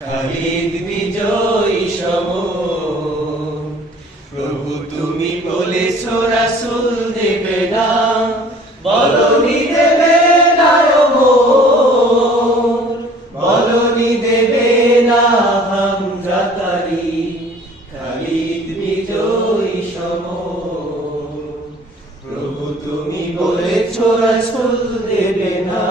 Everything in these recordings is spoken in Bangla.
খালিদ বিজয়ী সম প্রভু, তুমি বলেছ রাসুল দেবে না, বলনি দেবে না বলনি দেবে না হামজাতারি খালিদ বিজয়ী সম প্রভু, তুমি বলেছ রাসুল দেবে না।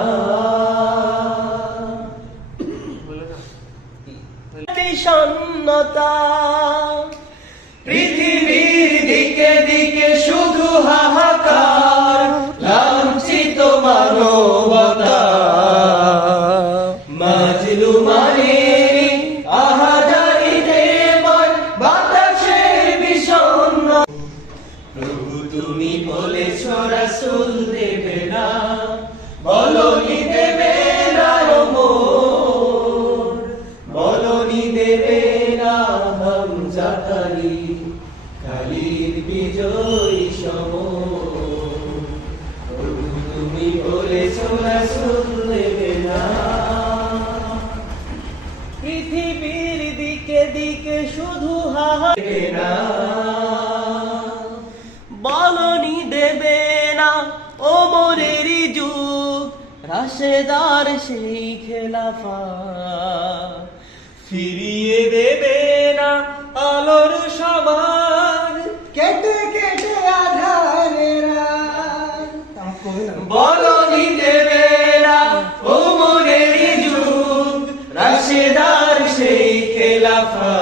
পৃথিবীর দিকে দিকে শুধু হাহাকার লাঞ্ছিত মানবতা। মানে মন বলেছ রাসুল দেবে না। বলনি দেবে না হামজাতারি কালির বিজয়ী সম তুমি বলেছ রাসুল দেবে না পৃথিবীর দিকে দিকে শুধু হাহা না বলনি দেবে না ও মোরের যুগ, রাশেদার সেই খেলাফা। ফিরিয়ে দেবে না আলোর সবার কেটে কেটে আধারেরা বলো দেবে না ও মনের যুগ। রাশেদার সেই খেলাফা